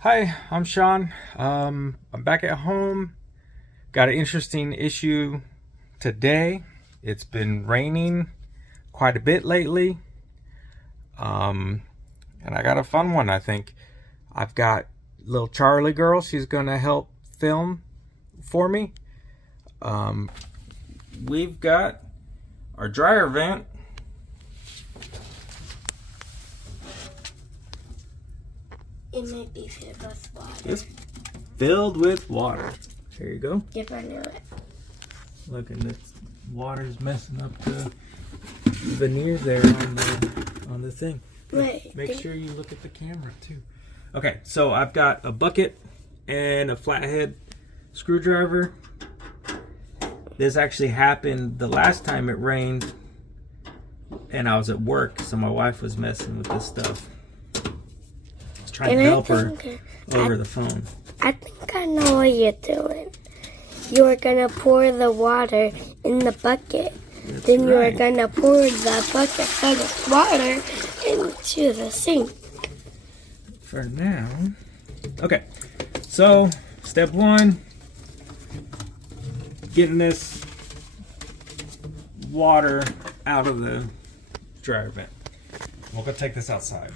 Hi, I'm Sean. I'm back at home. Got an interesting issue today. It's been raining quite a bit lately. And I got a fun one, I think. I've got little Charlie girl. She's gonna help film for me. We've got our dryer vent. It might be filled with water. It's filled with water. There you go. If I knew it. Look, and the water's messing up the veneer there on the thing. Wait. Make sure you look at the camera too. Okay, so I've got a bucket and a flathead screwdriver. This actually happened the last time it rained, and I was at work, so my wife was messing with this stuff. Trying to help her over the phone. I think I know what you're doing. You are gonna pour the water in the bucket. Then you are gonna pour the bucket full of water into the sink. For now. Okay, so step one, getting this water out of the dryer vent. We'll go take this outside.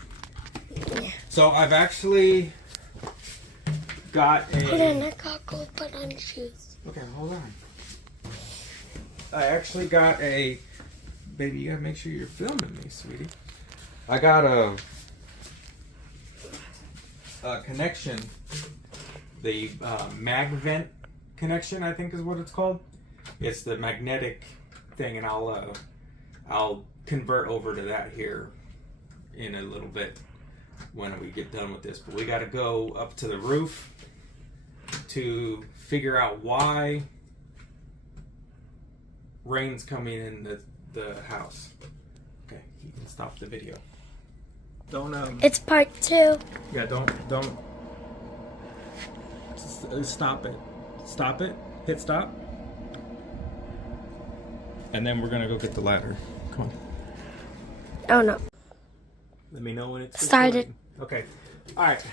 Yeah. So I've actually got a... Hold on, I gotta go put on shoes. Okay, hold on. I actually got a... Baby, you gotta make sure you're filming me, sweetie. I got a connection. The mag vent connection, I think is what it's called. It's the magnetic thing, and I'll convert over to that here in a little bit when we get done with this. But we got to go up to the roof to figure out why rain's coming in the house. Okay, you can stop the video. Don't It's part 2. yeah, don't stop it. Stop it. Hit stop. And then we're gonna go get the ladder. Come on. Oh no. Let me know when it's Started. Okay. All right.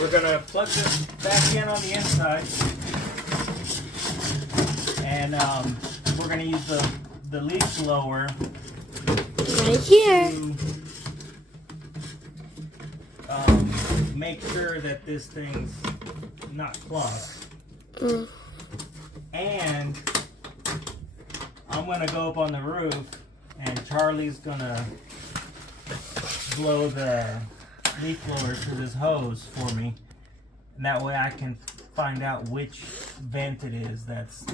We're gonna plug this back in on the inside, and we're gonna use the leak blower Right here. to make sure that this thing's not clogged. And I'm gonna go up on the roof, and Charlie's gonna blow the leaf blower through this hose for me, and that way I can find out which vent it is that's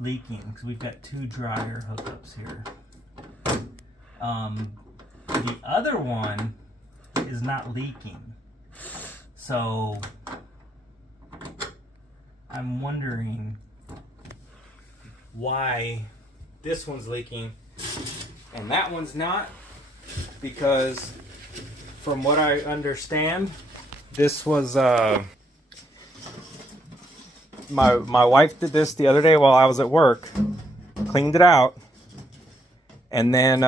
leaking, because we've got 2 dryer hookups here. The other one is not leaking, so I'm wondering why this one's leaking and that one's not, because from what I understand, this was my wife did this the other day while I was at work, cleaned it out, and then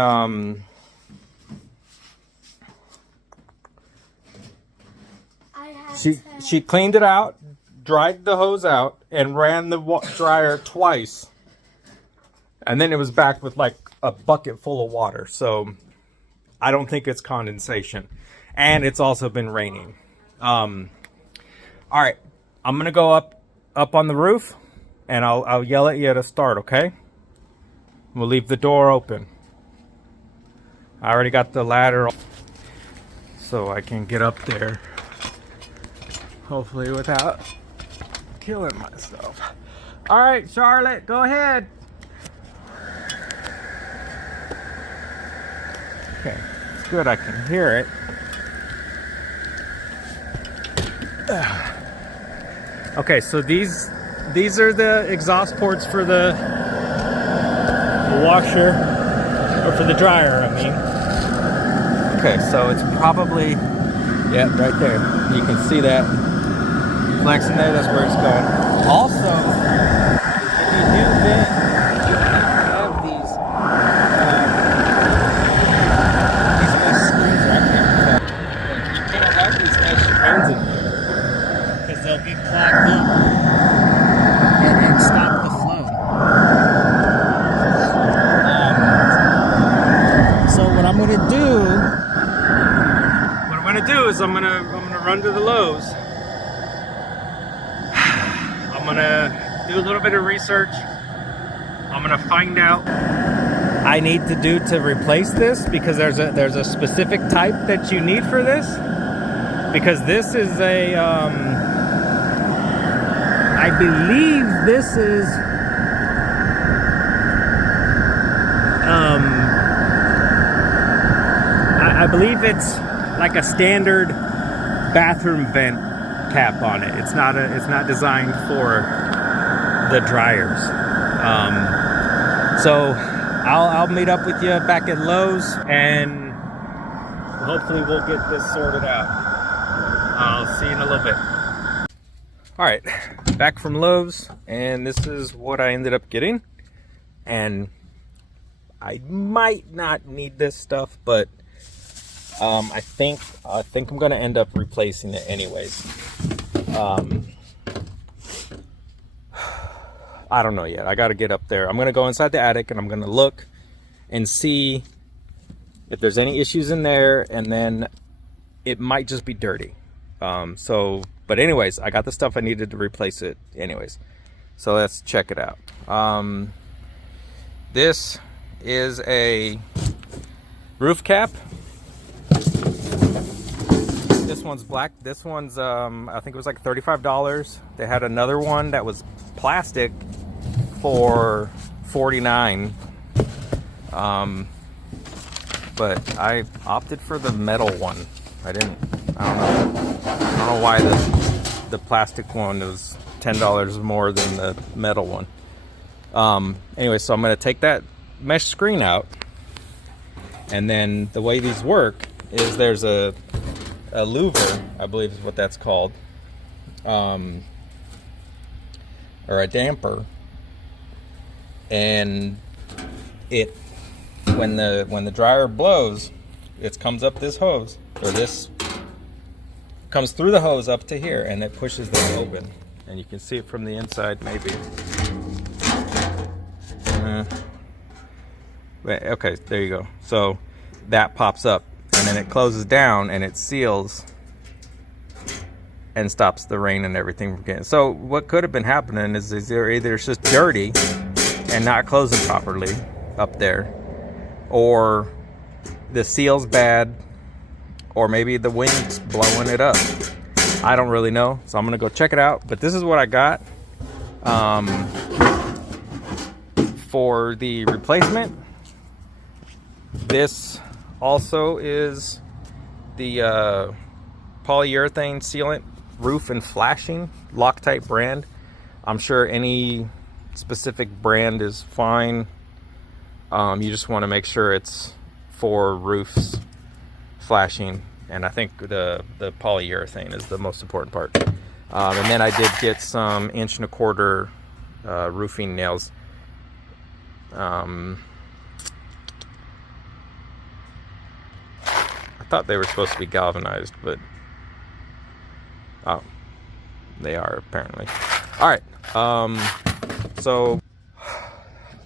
she cleaned it out, dried the hose out, and ran the dryer twice, and then it was back with like a bucket full of water. So I don't think it's condensation, and it's also been raining. All right, I'm gonna go up on the roof, and I'll yell at you to start. Okay? We'll leave the door open. I already got the ladder, so I can get up there, hopefully without killing myself. All right, Charlotte, go ahead. Okay, it's good. I can hear it. Okay, so these are the exhaust ports for the washer, or for the dryer, I mean. Okay, so it's probably, yeah, right there. You can see that flexing there. That's where it's going. Also, if you do vent, you have these nice screws right here. You can't have these nice strands in here. they'll get clogged up and stop the flow. So what I'm gonna do is I'm gonna run to the Lowe's. I'm gonna do a little bit of research. I'm gonna find out I need to do to replace this, because there's a specific type that you need for this, because this is a I believe this is I believe it's like a standard bathroom vent cap on it. It's not designed for the dryers. So I'll meet up with you back at Lowe's, and hopefully we'll get this sorted out. I'll see you in a little bit. All right, back from Lowe's, and this is what I ended up getting. And I might not need this stuff, but I think I'm gonna end up replacing it anyways. I don't know yet. I got to get up there. I'm going to go inside the attic and I'm going to look and see if there's any issues in there, and then it might just be dirty. But anyways, I got the stuff I needed to replace it anyways. So let's check it out. This is a roof cap. This one's black. This one's, I think it was like $35. They had another one that was plastic for $49, but I opted for the metal one. I don't know why the plastic one is $10 more than the metal one. Anyway, so I'm going to take that mesh screen out, and then the way these work is there's a louver, I believe is what that's called, or a damper, and it when the dryer blows, it comes up this hose, or this comes through the hose up to here, and it pushes them open, and you can see it from the inside maybe. Okay, there you go. So that pops up, and then it closes down and it seals and stops the rain and everything from getting. So what could have been happening is either it's just dirty and not closing properly up there, or the seal's bad, or maybe the wind's blowing it up. I don't really know, so I'm gonna go check it out. But this is what I got for the replacement. This also is the polyurethane sealant roof and flashing Loctite brand. I'm sure any specific brand is fine. You just want to make sure it's for roofs, flashing, and I think the polyurethane is the most important part. And then I did get some 1.25 inch roofing nails. I thought they were supposed to be galvanized, but they are apparently. All right, so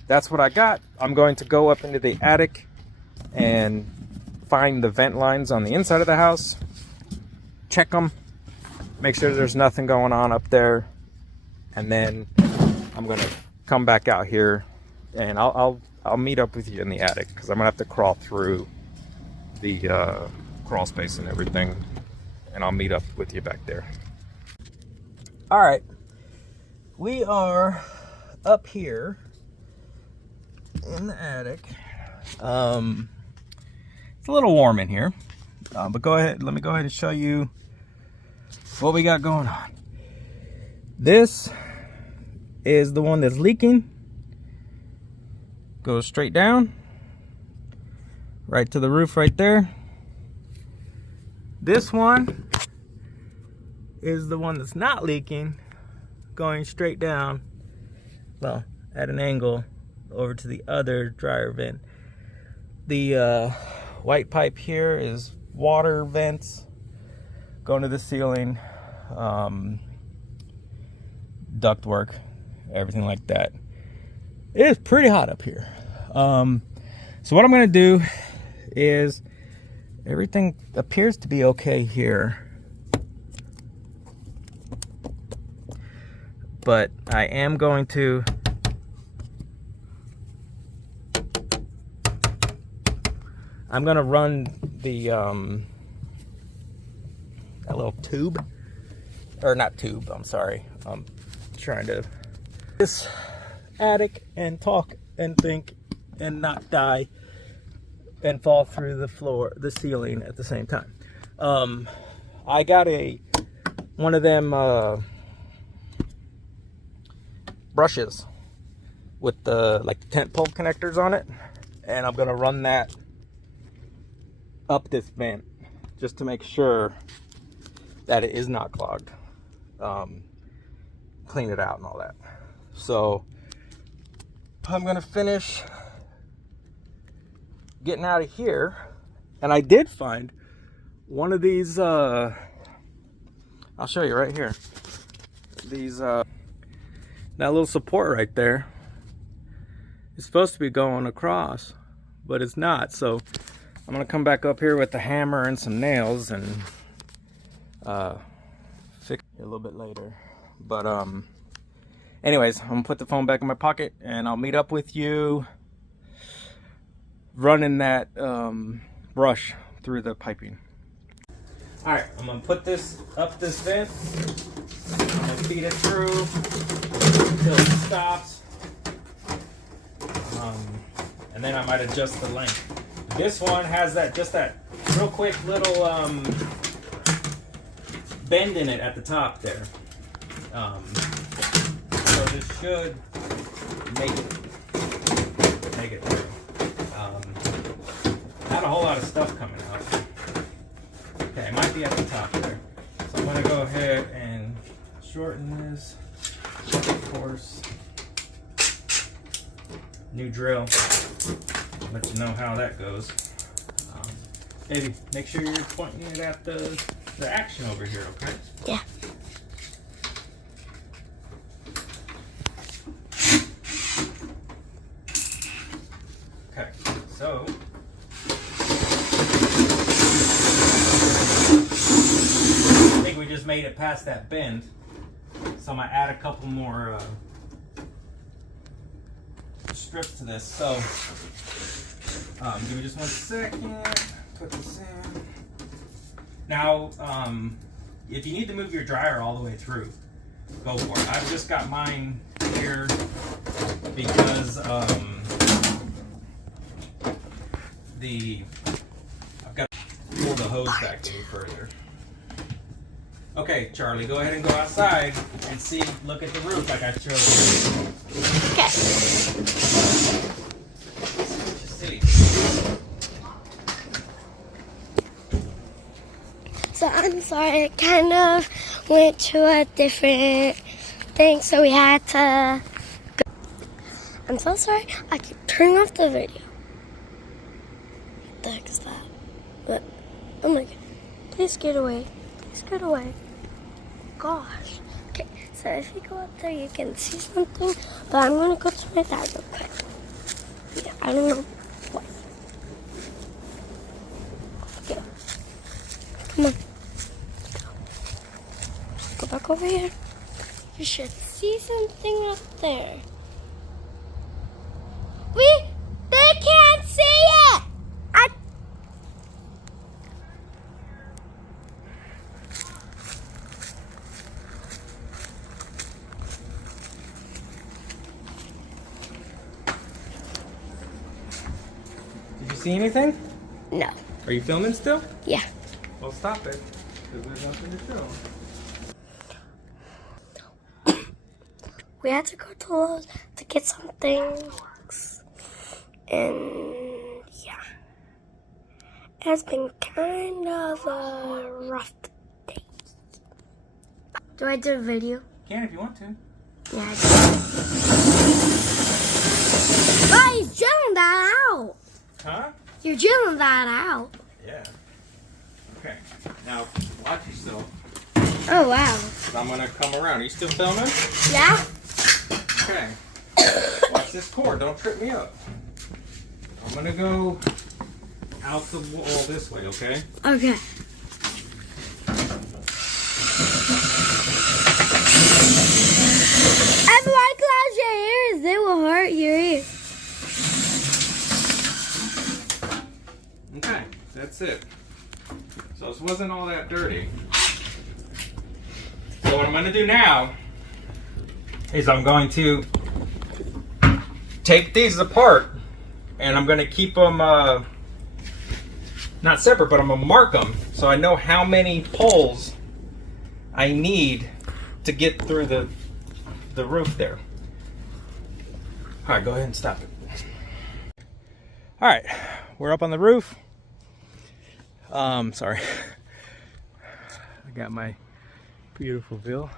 that's what I got. I'm going to go up into the attic and find the vent lines on the inside of the house, check them, make sure there's nothing going on up there, and then I'm gonna come back out here, and I'll meet up with you in the attic, because I'm gonna have to crawl through the crawl space and everything, and I'll meet up with you back there. All right, we are up here in the attic. It's a little warm in here, but go ahead, let me go ahead and show you what we got going on. This is the one that's leaking. Goes straight down right to the roof right there. This one is the one that's not leaking, going straight down, well, at an angle over to the other dryer vent. The white pipe here is water vents going to the ceiling. duct work, everything like that. It is pretty hot up here. So what I'm gonna do is, everything appears to be okay here, but I am going to run the that little tube, or not tube, I'm sorry, I'm trying to this attic and talk and think and not die and fall through the ceiling at the same time. I got one of them brushes with the like tent pole connectors on it, and I'm gonna run that up this vent just to make sure that it is not clogged. Clean it out and all that. So I'm gonna finish getting out of here, and I did find one of these I'll show you right here, these that little support right there is supposed to be going across, but it's not. So I'm gonna come back up here with the hammer and some nails and fix it a little bit later. But anyways, I'm gonna put the phone back in my pocket and I'll meet up with you running that brush through the piping. All right, I'm gonna put this up this vent. I'm gonna feed it through until it stops, and then I might adjust the length. This one has just that real quick little bend in it at the top there, so this should make it through. Not a whole lot of stuff coming out. Okay, it might be at the top there. So I'm gonna go ahead and shorten this, of course. New drill. Let you know how that goes. Maybe make sure you're pointing it at the action over here, okay? Yeah. Okay, so I think we just made it past that bend, so I'm gonna add a couple more strips to this. So give me just 1 second. Put this in. Now, if you need to move your dryer all the way through, go for it. I've just got mine here because I've got to pull the hose back any further. Okay, Charlie, go ahead and go outside and see. Look at the roof like I showed you. Okay. See. So I'm sorry, it kind of went to a different thing, so we had to go. I'm so sorry, I keep turning off the video. What the heck is that? But, oh my god, please get away. Please get away. Gosh. Okay, so if you go up there, you can see something, but I'm going to go to my dad real quick. Yeah, I don't know what. Okay. Come on. Go back over here. You should see something up there. They can't see it! Did you see anything? No. Are you filming still? Yeah. Well, stop it, because there's nothing to show. We had to go to Lowe's to get some things. And yeah. It's been kind of a rough day. Do I do a video? You can if you want to. Yeah, I do. Oh, you're drilling that out. Huh? You're drilling that out. Yeah. Okay. Now, watch yourself. Oh, wow. I'm gonna come around. Are you still filming? Yeah. Okay. Watch this cord. Don't trip me up. I'm gonna go out the wall this way, okay? Okay. If I close your ears, they will hurt your ears. Okay, that's it. So this wasn't all that dirty. So what I'm going to do now is I'm going to take these apart and I'm going to keep them not separate, but I'm going to mark them so I know how many poles I need to get through the roof there. All right, go ahead and stop it. All right, we're up on the roof. Sorry. I got my beautiful view.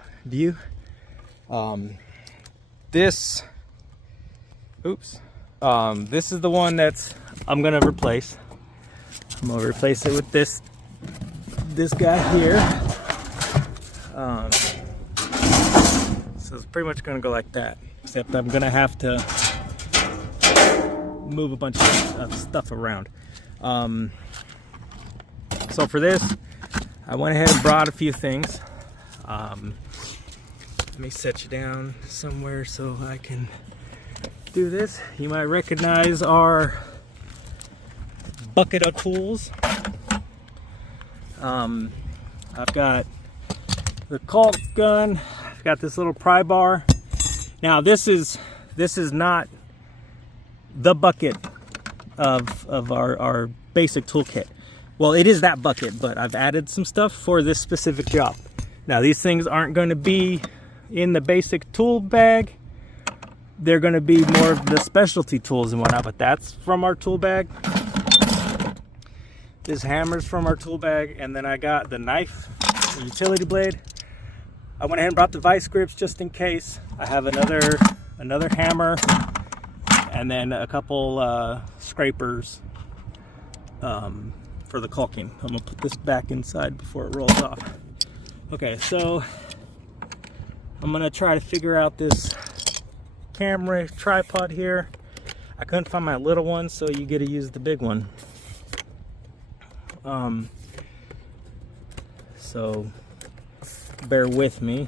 This is the one that's I'm gonna replace. I'm gonna replace it with this guy here. So it's pretty much gonna go like that, except I'm gonna have to move a bunch of stuff around. So for this, I went ahead and brought a few things. Let me set you down somewhere so I can do this. You might recognize our bucket of tools. I've got the caulk gun. I've got this little pry bar. Now this is not the bucket of our basic toolkit. Well, it is that bucket, but I've added some stuff for this specific job. Now these things aren't going to be in the basic tool bag. They're going to be more of the specialty tools and whatnot, but that's from our tool bag. This hammer's from our tool bag, and then I got the knife, the utility blade. I went ahead and brought the vice grips just in case. I have another hammer, and then a couple scrapers for the caulking. I'm gonna put this back inside before it rolls off. Okay, so I'm gonna try to figure out this camera tripod here. I couldn't find my little one, so you get to use the big one. So bear with me.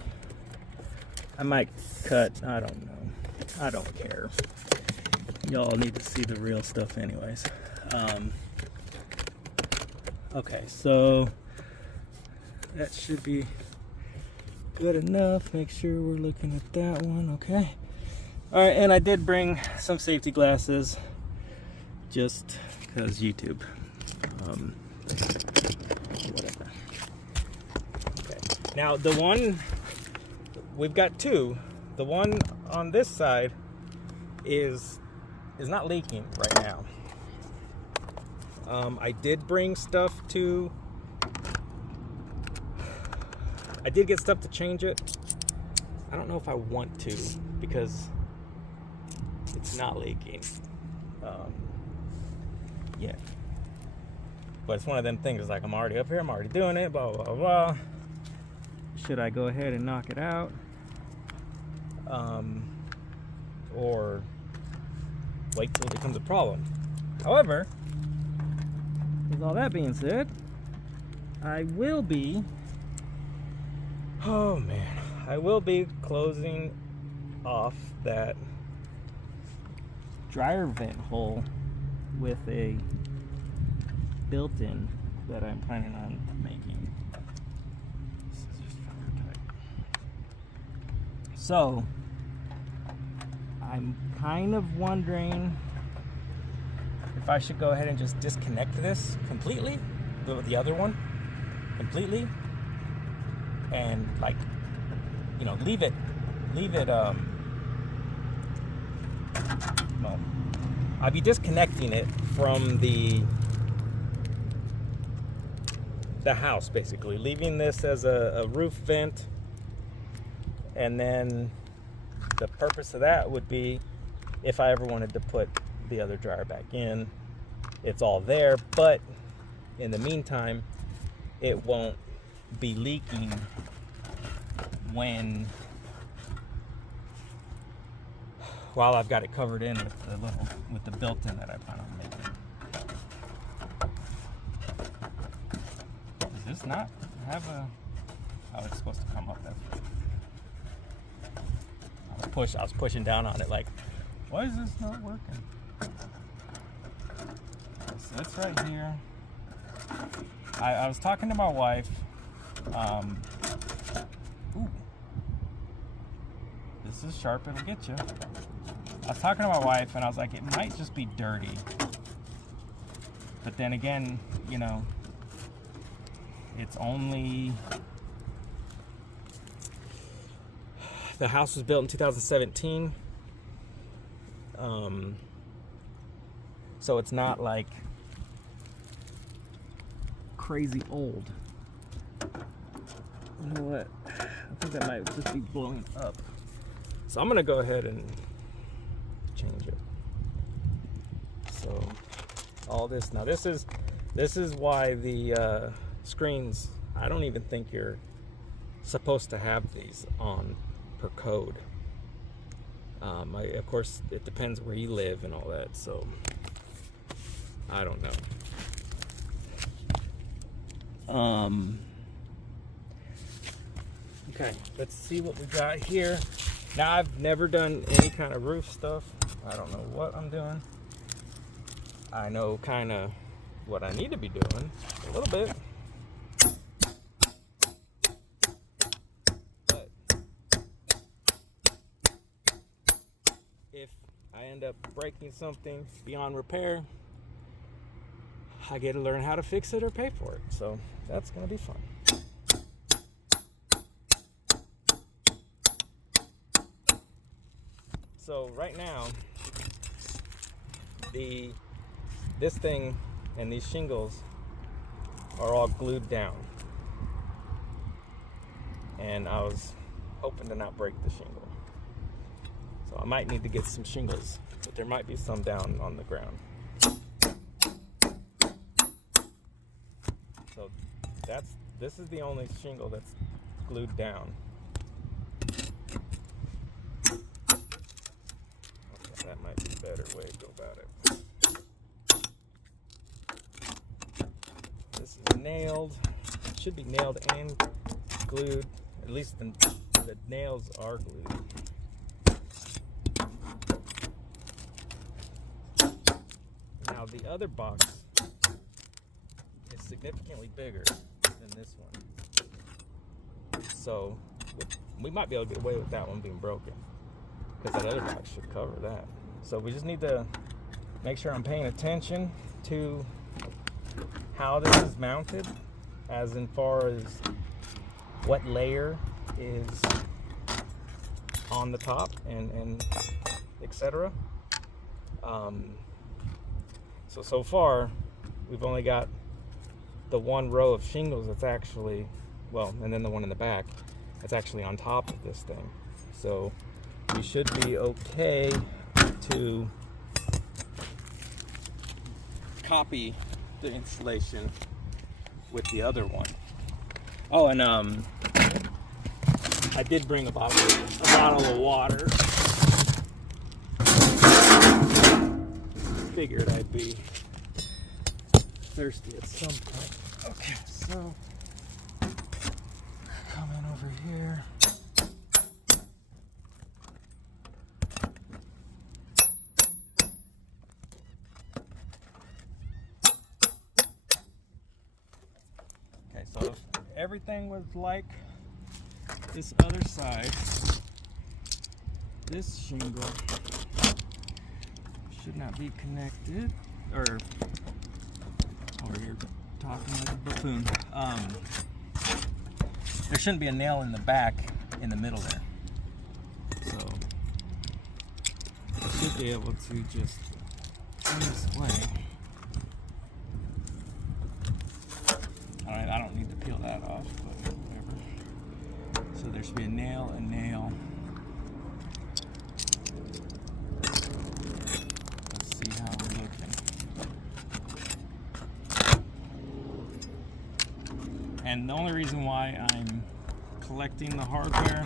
I might cut, I don't know. I don't care. Y'all need to see the real stuff anyways. Okay, so that should be good enough. Make sure we're looking at that one. Okay. All right, and I did bring some safety glasses just because YouTube. Whatever. Okay. Now the one, we've got two. The one on this side is not leaking right now. I did bring stuff I did get stuff to change it. I don't know if I want to because it's not leaking yet. But it's one of them things, it's like I'm already up here, I'm already doing it, blah, blah, blah. Should I go ahead and knock it out? Or wait till it becomes a problem? However, with all that being said, I will be closing off that dryer vent hole with a built-in that I'm planning on making. This is just fucking tight. So I'm kind of wondering if I should go ahead and just disconnect this completely, the other one completely, and like, you know, leave it well, I'll be disconnecting it from the house, basically leaving this as a roof vent, and then the purpose of that would be if I ever wanted to put the other dryer back in, it's all there, but in the meantime it won't be leaking when, while I've got it covered in with the built-in that I plan on making. Does this not have a? Oh, it's supposed to come up. I was pushing down on it like, why is this not working? So it's right here. I was talking to my wife. Ooh, this is sharp. It'll get you. I was talking to my wife, and I was like, it might just be dirty. But then again, you know, it's only. The house was built in 2017. So it's not like crazy old. You know what? I think that might just be blowing up. So I'm gonna go ahead and change it. So all this now, this is why the screens, I don't even think you're supposed to have these on per code. Of course, it depends where you live and all that, so I don't know. Okay, let's see what we got here. Now, I've never done any kind of roof stuff. I don't know what I'm doing. I know kind of what I need to be doing a little bit. But if I end up breaking something beyond repair, I get to learn how to fix it or pay for it. So that's going to be fun. So right now, this thing and these shingles are all glued down. And I was hoping to not break the shingle. So I might need to get some shingles, but there might be some down on the ground. So this is the only shingle that's glued down. Okay, that might be a better way to go about it. This is nailed. It should be nailed and glued. At least the nails are glued. Now the other box is significantly bigger than this one. So we might be able to get away with that one being broken, because that other box should cover that. So we just need to make sure I'm paying attention to how this is mounted, as in far as what layer is on the top and etc. So far we've only got the one row of shingles that's actually, well, and then the one in the back that's actually on top of this thing. So we should be okay to copy the installation with the other one. Oh, and I did bring a bottle of water. Figured I'd be thirsty at some point. Okay, so coming over here. Okay, so if everything was like this other side, this shingle should not be connected, or you're talking like a buffoon. There shouldn't be a nail in the back in the middle there. So I should be able to just go this way. Alright, I don't need to peel that off, but whatever. So there should be a nail. Let's see how we're looking. And the only reason why I'm collecting the hardware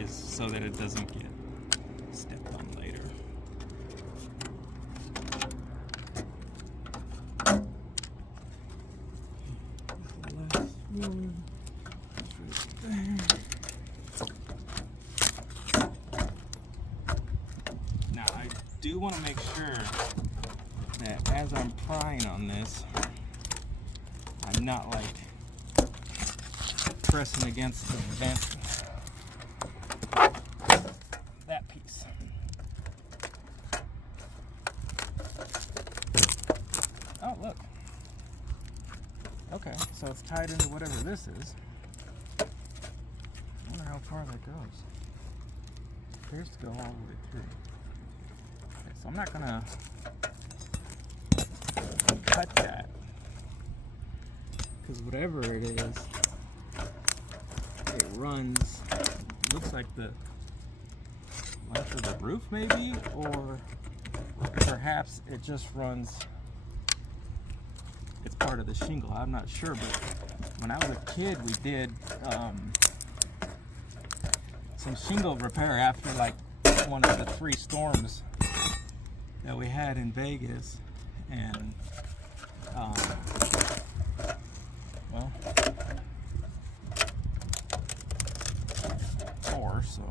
is so that it doesn't get stepped on later. Now I do want to make sure that as I'm prying on this, I'm not like pressing against the vent, that piece. Oh, look. Okay, so it's tied into whatever this is. I wonder how far that goes. It appears to go all the way through. Okay, so I'm not gonna cut that, because whatever it is, it runs, looks like the length of the roof maybe, or perhaps it just runs, it's part of the shingle. I'm not sure, but when I was a kid, we did some shingle repair after like one of the 3 storms that we had in Vegas, and well, 4, so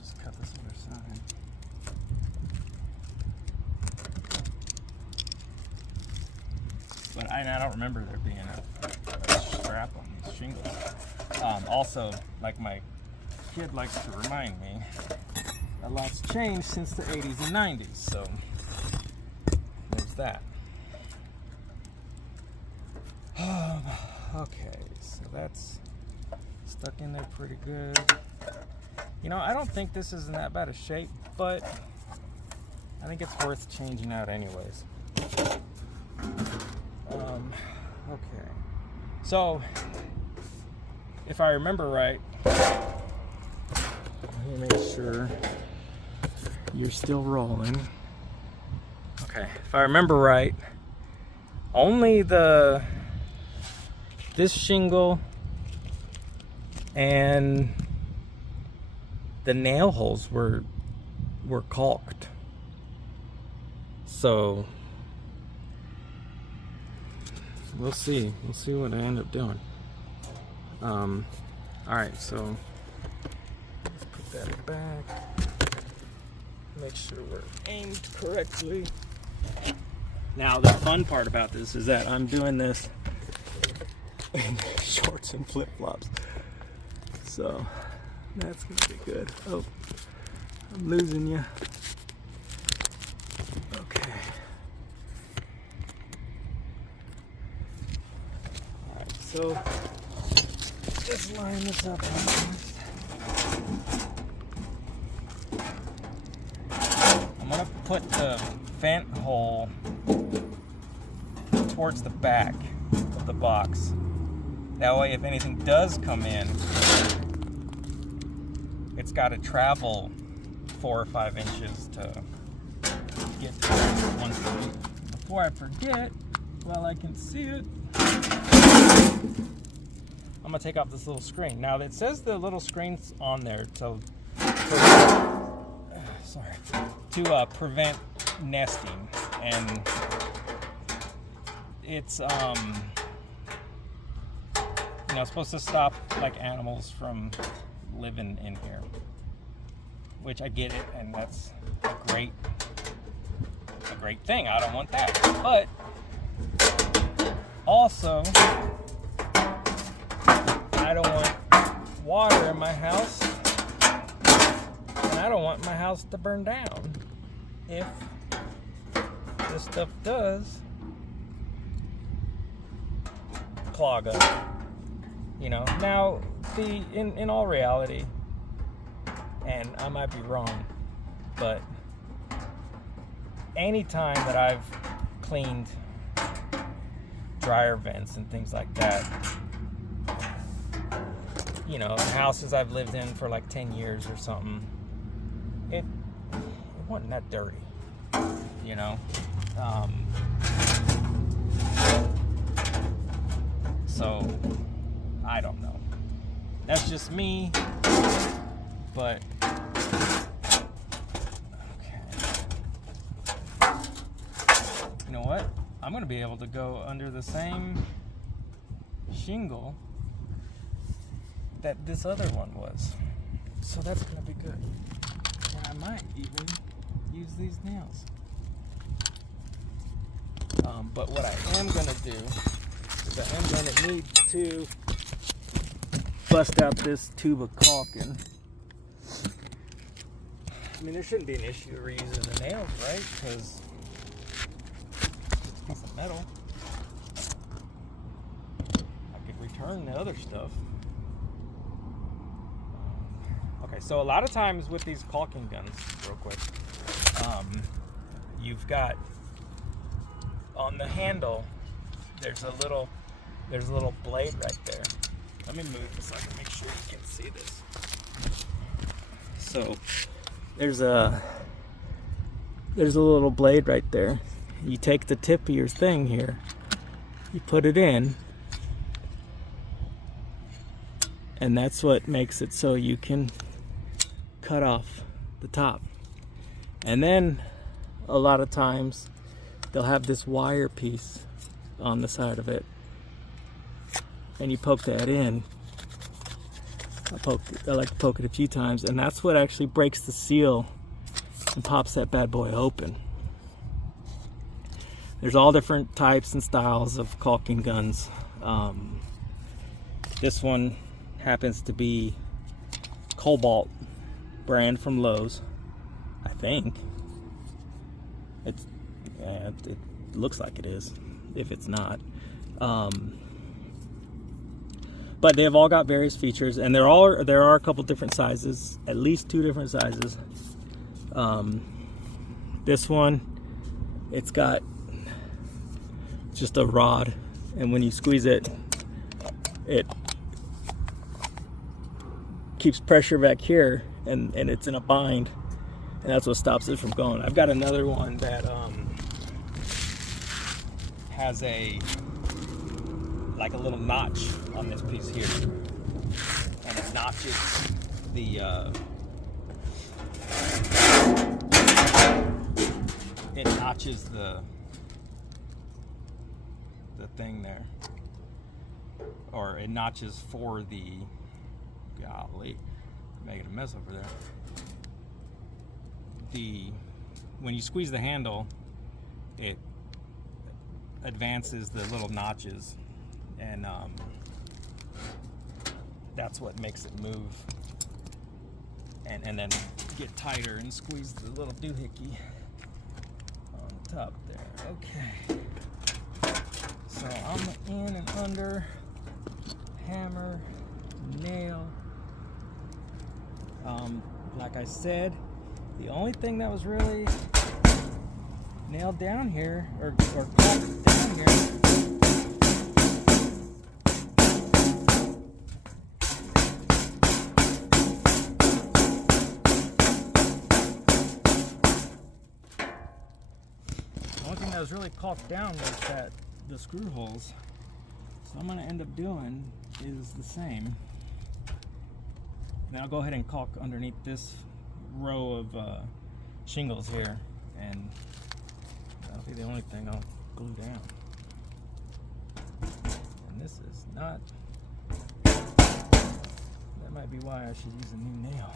just cut this other side. But I don't remember there being a strap on these shingles. Also, like my kid likes to remind me, a lot's changed since the 80s and 90s, so there's that. Okay, so that's stuck in there pretty good. You know, I don't think this is in that bad a shape, but I think it's worth changing out anyways. Okay, so if I remember right, let me make sure you're still rolling. Okay, if I remember right, only this shingle and the nail holes were caulked. So we'll see what I end up doing. All right, so let's put that back. Make sure we're aimed correctly. Now, the fun part about this is that I'm doing this in shorts and flip-flops, so that's gonna be good. Oh, I'm losing you. Okay. All right, so let's line this up first. I'm gonna put the vent hole towards the back of the box. That way, if anything does come in, it's got to travel 4 or 5 inches to get to one point. Before I forget, while I can see it, I'm gonna take off this little screen. Now it says the little screen's on there to prevent nesting, and it's supposed to stop like animals from living in here, which I get it, and that's a great thing. I don't want that, but also I don't want water in my house, and I don't want my house to burn down if this stuff does clog up. Now in all reality, and I might be wrong, but anytime that I've cleaned dryer vents and things like that, houses I've lived in for like 10 years or something, it wasn't that dirty, so I don't know. That's just me. But okay. You know what? I'm gonna be able to go under the same shingle that this other one was. So that's gonna be good. And I might even use these nails. But what I am gonna do is I am gonna need to bust out this tube of caulking. I mean, there shouldn't be an issue reusing the nails, right? Because it's a piece of metal. I could return the other stuff. Okay, so a lot of times with these caulking guns, real quick, you've got on the handle, there's a little blade right there. Let me move this so I can make sure you can see this. So there's a little blade right there. You take the tip of your thing here, you put it in, and that's what makes it so you can cut off the top. And then a lot of times they'll have this wire piece on the side of it, and you poke that in. I like to poke it a few times, and that's what actually breaks the seal and pops that bad boy open. There's all different types and styles of caulking guns. This one happens to be Cobalt brand from Lowe's, I think. It looks like it is, if it's not. But they've all got various features, and there are a couple different sizes, at least 2 different sizes. This one, it's got just a rod, and when you squeeze it, it keeps pressure back here, and it's in a bind, and that's what stops it from going. I've got another one that has like a little notch on this piece here, and it notches the thing there, or it notches for the, golly, making a mess over there. When you squeeze the handle, it advances the little notches, and that's what makes it move and then get tighter and squeeze the little doohickey on top there. Okay, so I'm in and under, hammer, nail. Like I said, the only thing that was really nailed down here, or caulked down here, the only thing that was really caulked down was the screw holes. So I'm going to end up doing is the same. Then I'll go ahead and caulk underneath this row of shingles here, and that'll be the only thing I'll glue down. And this is not, that might be why I should use a new nail.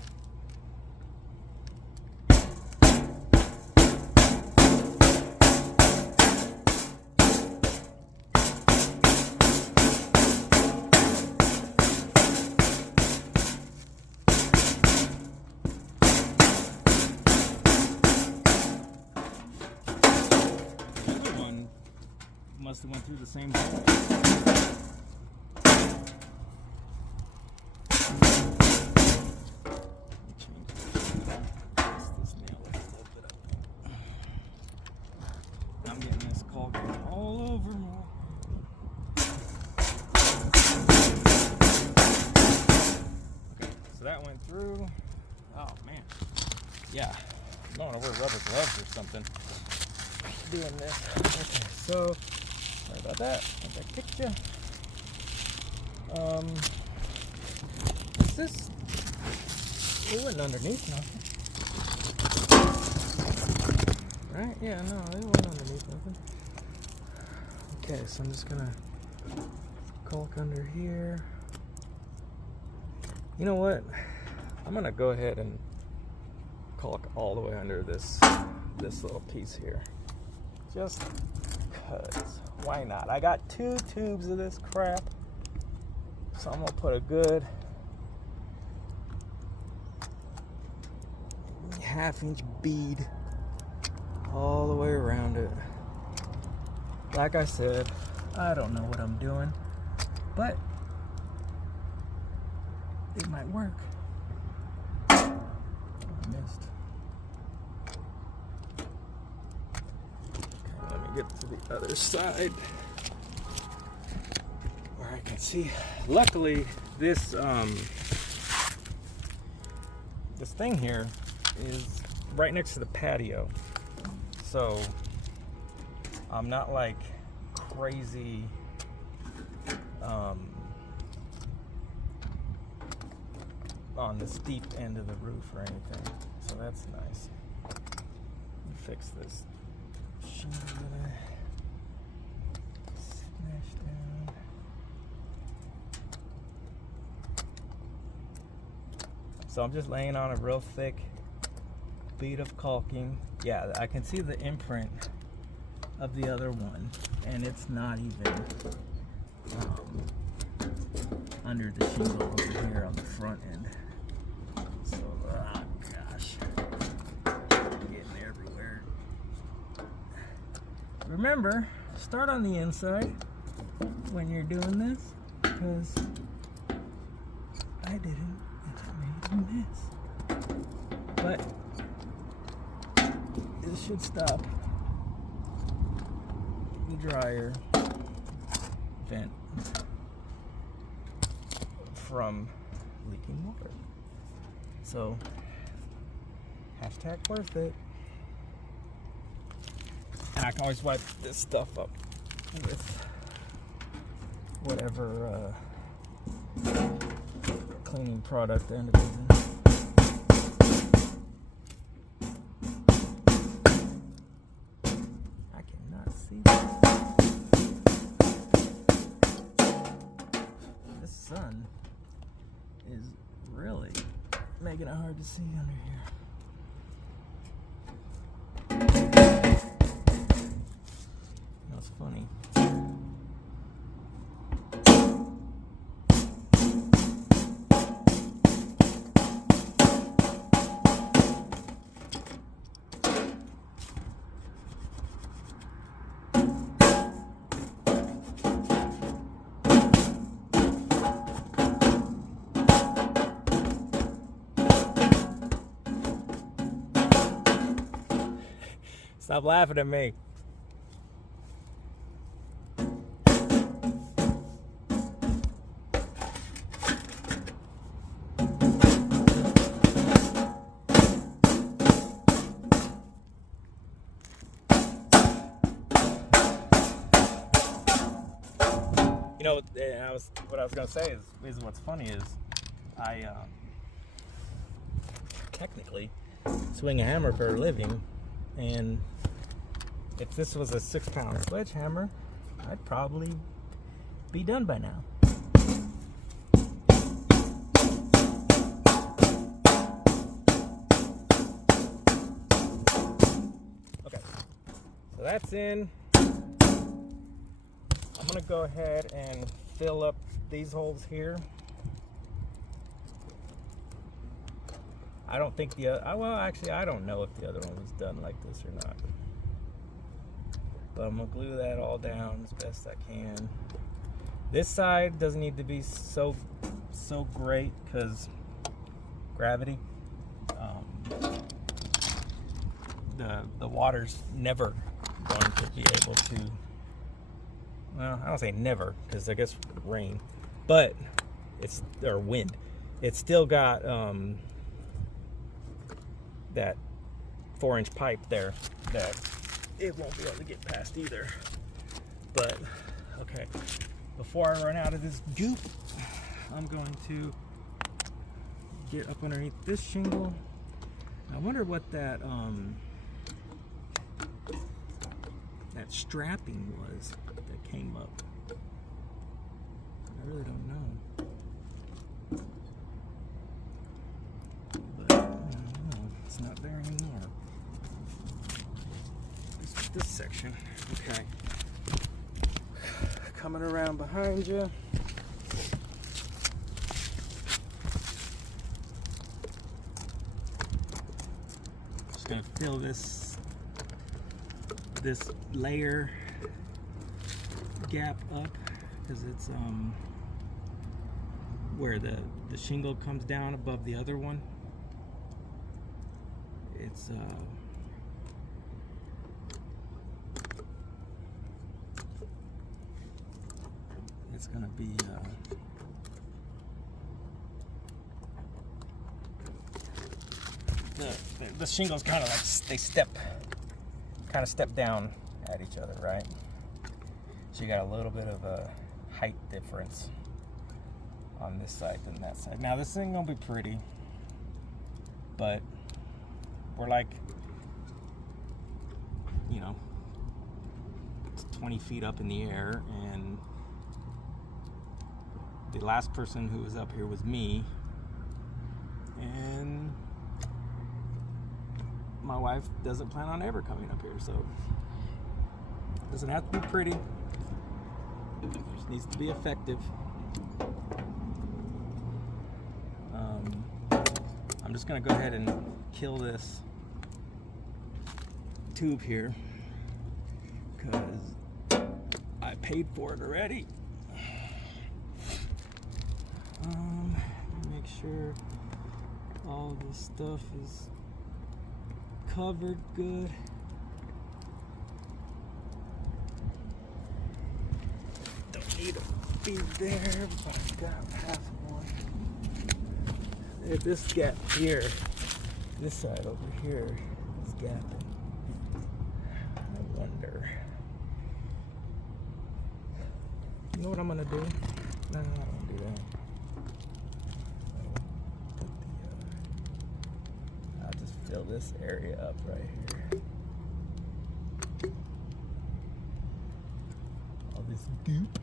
Must have went through the same thing. This nail a little bit up. I'm getting this caulking all over me. Okay, so that went through. Oh man, yeah. I don't want to wear rubber gloves or something doing this. Okay, so. Sorry about that. I think I kicked you. Is this? It wasn't underneath nothing. Right? Yeah, no, it wasn't underneath nothing. Okay, so I'm just gonna caulk under here. You know what? I'm gonna go ahead and caulk all the way under this little piece here. Just cause. Why not? I got 2 tubes of this crap. So I'm gonna put a good 1/2 inch bead all the way around it. Like I said, I don't know what I'm doing, but it might work. I missed. Okay, let me get to the other side where I can see. Luckily, this thing here is right next to the patio, so I'm not like crazy on the steep end of the roof or anything, so that's nice. Let me fix this shingle that I smashed down. So I'm just laying on a real thick bead of caulking. Yeah, I can see the imprint of the other one, and it's not even under the shingle over here on the front end. So, oh gosh, getting everywhere. Remember, start on the inside when you're doing this, because I didn't. It made a mess. But this should stop the dryer vent from leaking water. So, hashtag worth it. And I can always wipe this stuff up with whatever cleaning product I end up using. I cannot see this sun is really making it hard to see under here. That's funny. Stop laughing at me. You know, what I was gonna say is what's funny is I technically swing a hammer for a living. And if this was a 6-pound sledgehammer, I'd probably be done by now. Okay, so that's in. I'm gonna go ahead and fill up these holes here. I don't think well, actually, I don't know if the other one was done like this or not. But I'm gonna glue that all down as best I can. This side doesn't need to be so great because gravity. The water's never going to be able to. Well, I don't say never because I guess rain, but or wind. It's still got that 4-inch pipe there that it won't be able to get past either. But okay, before I run out of this goop, I'm going to get up underneath this shingle. I wonder what that that strapping was that came up. I really don't know. But I don't know. It's not there anymore. This section. Okay. Coming around behind you. Just gonna fill this layer gap up because it's where the shingle comes down above the other one. It's gonna be the shingles kind of like they step down at each other, right? So you got a little bit of a height difference on this side than that side. Now this ain't gonna be pretty, but we're like, you know, it's 20 feet up in the air, and the last person who was up here was me, and my wife doesn't plan on ever coming up here, so it doesn't have to be pretty. It just needs to be effective. I'm just gonna go ahead and kill this tube here because I paid for it already. Make sure all this stuff is covered good. Don't need to be there, but I've got half of one. If this gap here, this side over here is gapping. I wonder. You know what I'm gonna do? No, I don't wanna do that. I'll just fill this area up right here. All this goop.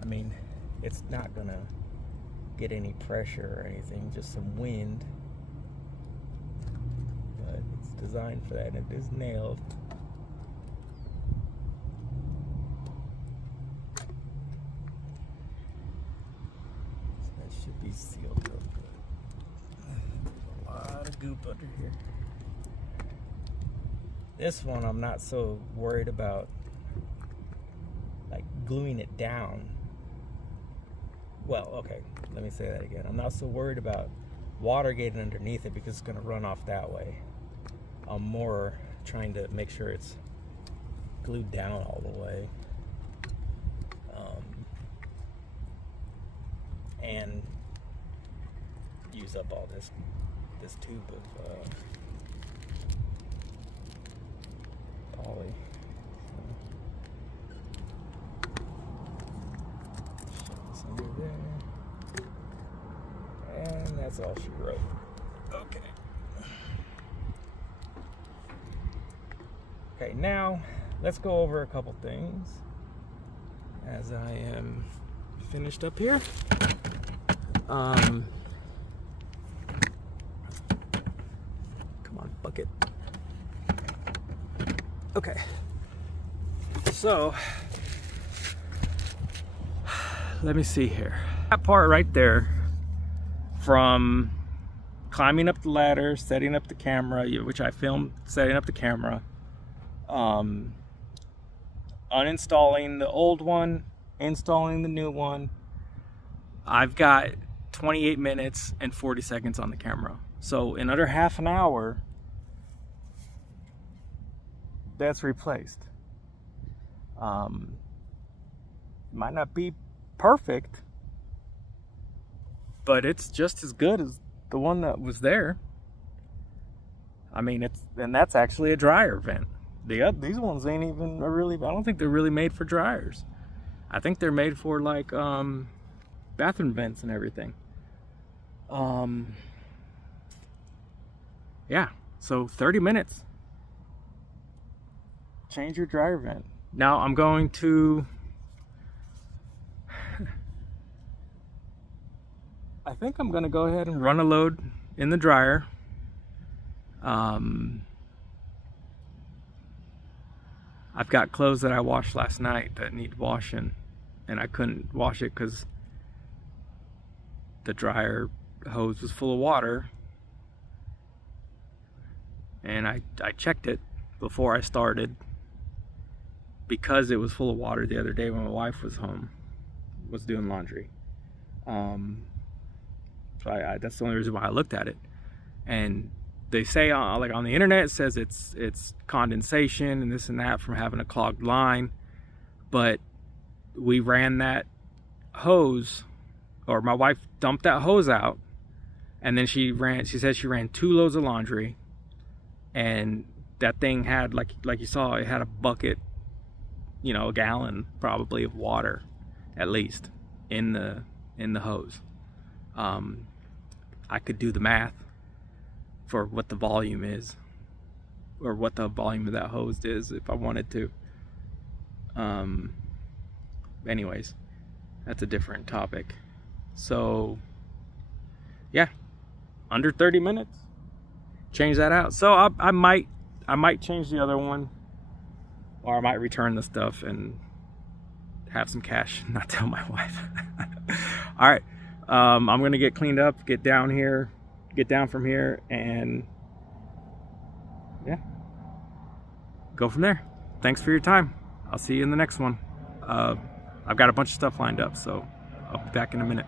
I mean, it's not gonna get any pressure or anything, just some wind. But it's designed for that, and it is nailed. So that should be sealed real good. There's a lot of goop under here. This one I'm not so worried about, like, gluing it down. Well, okay, let me say that again. I'm not so worried about water getting underneath it because it's going to run off that way. I'm more trying to make sure it's glued down all the way. And use up all this tube of poly. Under there, and that's all she wrote. Okay. Okay, now let's go over a couple things as I am finished up here. Come on, bucket. Okay. So let me see here. That part right there, from climbing up the ladder, setting up the camera, which I filmed setting up the camera, uninstalling the old one, installing the new one, I've got 28 minutes and 40 seconds on the camera. So in under half an hour, that's replaced. Might not be perfect, but it's just as good as the one that was there. I mean, and that's actually a dryer vent. these ones ain't even really, I don't think they're really made for dryers. I think they're made for like bathroom vents and everything. Yeah, so 30 minutes. Change your dryer vent. Now I'm going to I think I'm gonna go ahead and run a load in the dryer. I've got clothes that I washed last night that need washing, and I couldn't wash it because the dryer hose was full of water, and I checked it before I started because it was full of water the other day when my wife was home, was doing laundry. So that's the only reason why I looked at it. And they say like on the internet, it says it's condensation and this and that from having a clogged line, but we ran that hose, or my wife dumped that hose out, and then she said she ran 2 loads of laundry, and that thing had, like you saw, it had a bucket, you know, a gallon probably of water at least in the hose. I could do the math for what the volume is, or what the volume of that hose is if I wanted to. Anyways, that's a different topic. So yeah, under 30 minutes, change that out. So I might change the other one, or I might return the stuff and have some cash, not tell my wife. All right, I'm gonna get cleaned up, get down from here, and yeah, go from there. Thanks for your time. I'll see you in the next one. I've got a bunch of stuff lined up, so I'll be back in a minute.